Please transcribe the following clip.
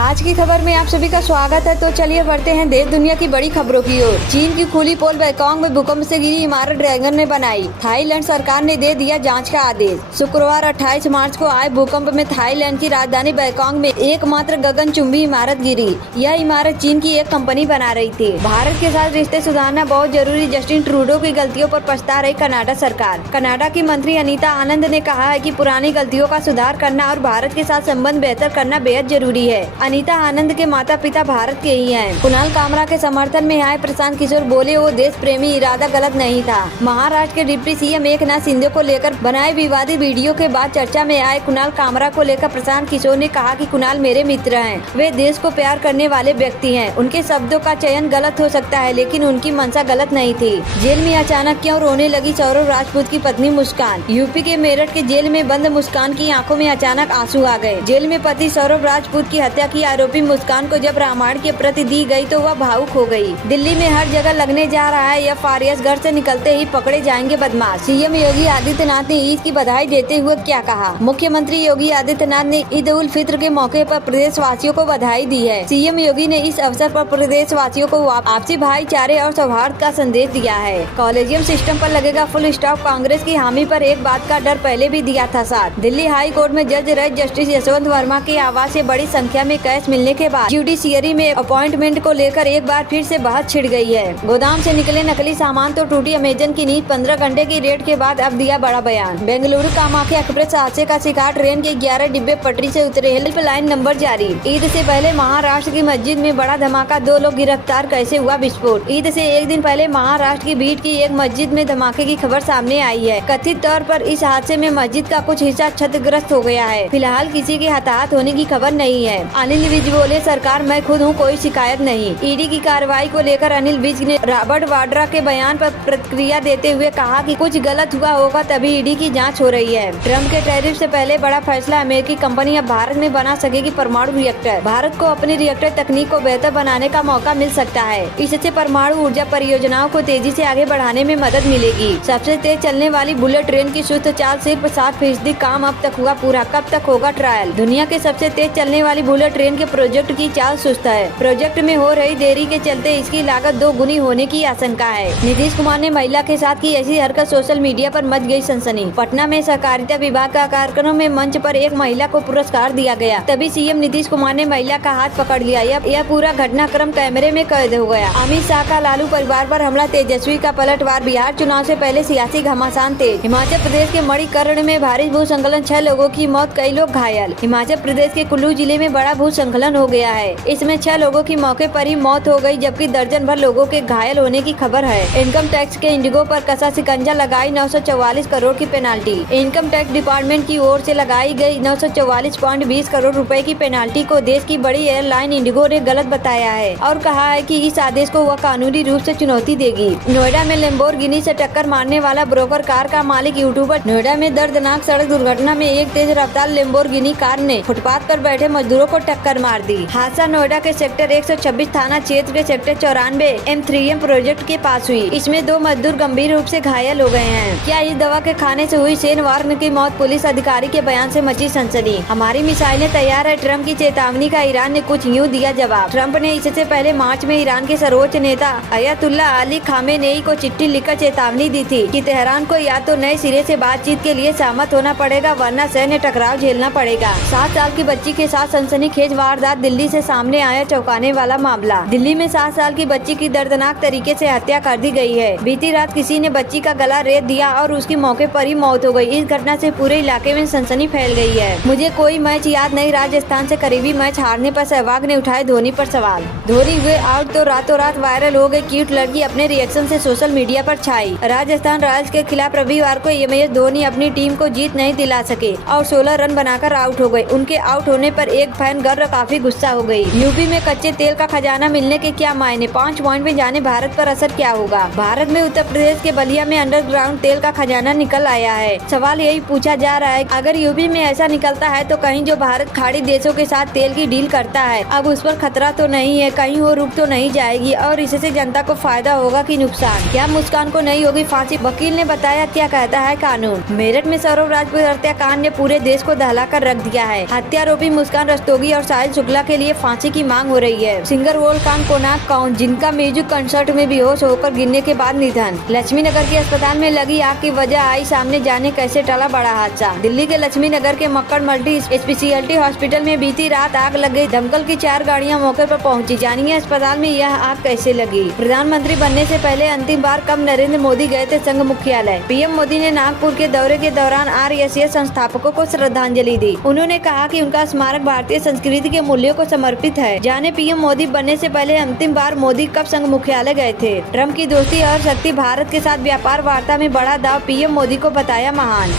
आज की खबर में आप सभी का स्वागत है। तो चलिए बढ़ते हैं देश दुनिया की बड़ी खबरों की ओर। चीन की खुली पोल बैंकॉक में भूकंप से गिरी इमारत ड्रैगन ने बनाई। थाईलैंड सरकार ने दे दिया जांच का आदेश। शुक्रवार 28 मार्च को आए भूकंप में थाईलैंड की राजधानी बैंकॉक में एकमात्र गगनचुंबी इमारत गिरी। यह इमारत चीन की एक कंपनी बना रही थी। भारत के साथ रिश्ते सुधारना बहुत जरूरी, जस्टिन ट्रूडो की गलतियों पर पछता रही कनाडा सरकार। कनाडा की मंत्री अनीता आनंद ने कहा है कि पुरानी गलतियों का सुधार करना और भारत के साथ संबंध बेहतर करना बेहद जरूरी है। अनीता आनंद के माता पिता भारत के ही हैं। कुणाल कामरा के समर्थन में आए प्रशांत किशोर बोले, वो देश प्रेमी, इरादा गलत नहीं था। महाराष्ट्र के डिप्टी सीएम एकनाथ शिंदे को लेकर बनाए विवादित वीडियो के बाद चर्चा में आए कुणाल कामरा को लेकर प्रशांत किशोर ने कहा कि कुणाल मेरे मित्र हैं, वे देश को प्यार करने वाले व्यक्ति हैं। उनके शब्दों का चयन गलत हो सकता है, लेकिन उनकी मंशा गलत नहीं थी। जेल में अचानक क्यों रोने लगी सौरभ राजपूत की पत्नी मुस्कान। यूपी के मेरठ के जेल में बंद मुस्कान की आंखों में अचानक आंसू आ गए। जेल में पति सौरभ राजपूत की हत्या की आरोपी मुस्कान को जब रामायण की प्रति दी गई तो वह भावुक हो गई। दिल्ली में हर जगह लगने जा रहा है एफआईआर, घर से निकलते ही पकड़े जाएंगे बदमाश। सीएम योगी आदित्यनाथ ने ईद की बधाई देते हुए क्या कहा। मुख्यमंत्री योगी आदित्यनाथ ने ईद उल फित्र के मौके पर प्रदेश वासियों को बधाई दी है। सीएम योगी ने इस अवसर पर प्रदेश वासियों को आपसी भाईचारे और सौहार्द का संदेश दिया है। कॉलेजियम सिस्टम पर लगेगा फुल स्टॉप। कांग्रेस की हामी पर एक बात का डर पहले भी दिया था साथ। दिल्ली हाई कोर्ट में जज रहे जस्टिस यशवंत वर्मा की आवाज से बड़ी संख्या में कैश मिलने के बाद जुडिशियरी में अपॉइंटमेंट को लेकर एक बार फिर से बहस छिड़ गई है। गोदाम से निकले नकली सामान तो टूटी अमेजन की नींद। 15 घंटे की रेड के बाद अब दिया बड़ा बयान। बेंगलुरु कामाख्या एक्सप्रेस हादसे का शिकार, ट्रेन के 11 डिब्बे पटरी से उतरे, हेल्पलाइन नंबर जारी। ईद से पहले महाराष्ट्र की मस्जिद में बड़ा धमाका, 2 लोग गिरफ्तार, कैसे हुआ विस्फोट। ईद से एक दिन पहले महाराष्ट्र की बीड की एक मस्जिद में धमाके की खबर सामने आई है। कथित तौर पर इस हादसे में मस्जिद का कुछ हिस्सा क्षतिग्रस्त हो गया है। फिलहाल किसी के हताहत होने की खबर नहीं है। अनिल विज बोले, सरकार मैं खुद हूँ, कोई शिकायत नहीं। ईडी की कार्रवाई को लेकर अनिल विज ने रॉबर्ट वाड्रा के बयान पर प्रतिक्रिया देते हुए कहा कि कुछ गलत हुआ होगा तभी ईडी की जांच हो रही है। ट्रम्प के टैरिफ से पहले बड़ा फैसला, अमेरिकी कंपनी अब भारत में बना सकेगी परमाणु रिएक्टर। भारत को अपनी रिएक्टर तकनीक को बेहतर बनाने का मौका मिल सकता है। इससे परमाणु ऊर्जा परियोजनाओं को तेजी से आगे बढ़ाने में मदद मिलेगी। सबसे तेज चलने वाली बुलेट ट्रेन की सुस्त चाल, सिर्फ 7% काम अब तक हुआ पूरा, कब तक होगा ट्रायल। दुनिया के सबसे तेज चलने वाली बुलेट ट्रेन के प्रोजेक्ट की चाल सुस्त है। प्रोजेक्ट में हो रही देरी के चलते इसकी लागत 2 गुनी होने की आशंका है। नीतीश कुमार ने महिला के साथ की ऐसी हरकत, सोशल मीडिया पर मच गई सनसनी। पटना में सहकारिता विभाग का कार्यक्रम में मंच पर एक महिला को पुरस्कार दिया गया, तभी सीएम नीतीश कुमार ने महिला का हाथ पकड़ लिया। यह पूरा घटनाक्रम कैमरे में कैद हो गया। अमित शाह का लालू परिवार पर हमला, तेजस्वी का पलटवार। बिहार चुनाव से पहले सियासी घमासान तेज। हिमाचल प्रदेश के मणिकर्ण में भारी भूस्खलन, 6 लोगों की मौत, कई लोग घायल। हिमाचल प्रदेश के कुल्लू जिले में बड़ा भूस्खलन हो गया है। इसमें 6 लोगों की मौके पर ही मौत हो गई, जबकि दर्जन भर लोगों के घायल होने की खबर है। इनकम टैक्स के इंडिगो पर कसा शिकंजा, लगाई 944 करोड़ की पेनाल्टी। इनकम टैक्स डिपार्टमेंट की ओर से लगाई गई 944.20 करोड़ रुपए की पेनाल्टी को देश की बड़ी एयरलाइन इंडिगो ने गलत बताया है और कहा है कि इस आदेश को वह कानूनी रूप से चुनौती देगी। नोएडा में लैम्बोर्गिनी से टक्कर मारने वाला ब्रोकर कार का मालिक यूट्यूबर। नोएडा में दर्दनाक सड़क दुर्घटना में एक तेज रफ्तार लैम्बोर्गिनी कार ने फुटपाथ पर बैठे मजदूरों को टक्कर मार दी। हादसा नोएडा के सेक्टर 126 थाना क्षेत्र के सेक्टर 94 M3M प्रोजेक्ट के पास हुई। इसमें 2 मजदूर गंभीर रूप से घायल हो गए हैं। क्या इस दवा के खाने से हुई शेन वार्न की मौत, पुलिस अधिकारी के बयान से मची सनसनी। हमारी मिसाइलें तैयार है, ट्रम्प की चेतावनी का ईरान ने कुछ यूं दिया जवाब। ट्रम्प ने इससे पहले मार्च में ईरान के सर्वोच्च नेता अयतुल्ला अली खामेनेई को चिट्ठी लिखकर चेतावनी दी थी कि तेहरान को या तो नए सिरे से बातचीत के लिए सहमत होना पड़ेगा, वरना सैन्य टकराव झेलना पड़ेगा। 7 साल की बच्ची के साथ सनसनीखेज वारदात, दिल्ली से सामने आया चौंकाने वाला मामला। दिल्ली में 7 साल की बच्ची की दर्दनाक तरीके से हत्या कर दी गई है। बीती रात किसी ने बच्ची का गला रेत दिया और उसकी मौके पर ही मौत हो गई। इस घटना से पूरे इलाके में सनसनी फैल गई है। मुझे कोई मैच याद नहीं, राजस्थान से करीबी मैच हारने पर सहवाग ने उठाए धोनी पर सवाल। धोनी हुए आउट तो रातों रात वायरल हो गई क्यूट लड़की, अपने रिएक्शन से सोशल मीडिया पर छाई। राजस्थान रॉयल्स के खिलाफ रविवार को MS धोनी अपनी टीम को जीत नहीं दिला सके और 16 रन बनाकर आउट हो गए। उनके आउट होने पर एक फैन गर्ल काफी गुस्सा हो गई। यूपी में कच्चे तेल का खजाना मिलने के क्या मायने, 5 पॉइंट में जाने भारत पर असर क्या होगा। भारत में उत्तर प्रदेश के बलिया में अंडरग्राउंड तेल का खजाना निकल आया है। सवाल यही पूछा जा रहा है, अगर यूपी में ऐसा निकलता है तो कहीं जो भारत खाड़ी देशों के साथ तेल की डील करता है, अब उस पर खतरा तो नहीं है, कहीं वो रुक तो नहीं जाएगी और इससे जनता को फायदा होगा कि नुकसान। क्या मुस्कान को नहीं होगी फांसी, वकील ने बताया। क्या कहता है कानून। मेरठ में सौरभ राजपूत हत्याकांड ने पूरे देश को दहला कर रख दिया है। हत्यारोपी मुस्कान रस्तोगी और साहिल शुक्ला के लिए फांसी की मांग हो रही है। सिंगर वोल्कान कोनाक कौन, जिनका म्यूजिक कंसर्ट में बेहोश होकर गिरने के बाद निधन। लक्ष्मी नगर के अस्पताल में लगी आग की वजह आई सामने, जाने कैसे टला बड़ा हादसा। दिल्ली के लक्ष्मी नगर के मक्कड़ मल्टी स्पेशलिटी हॉस्पिटल में बीती रात आग लग गई। दमकल की 4 गाड़ियां मौके पर पहुंची। जानिए अस्पताल में यह आग कैसे लगी। प्रधानमंत्री बनने से पहले अंतिम बार कब नरेंद्र मोदी गए थे संघ मुख्यालय। पीएम मोदी ने नागपुर के दौरे के दौरान आरएसएस संस्थापकों को श्रद्धांजलि दी। उन्होंने कहा कि उनका स्मारक भारतीय संस्कृति के मूल्यों को समर्पित है। जाने पीएम मोदी बनने से पहले अंतिम बार मोदी कब संघ मुख्यालय गए थे। ट्रम्प की दोस्ती और शक्ति, भारत के साथ व्यापार वार्ता में बड़ा दाव, पीएम मोदी को बताया महान।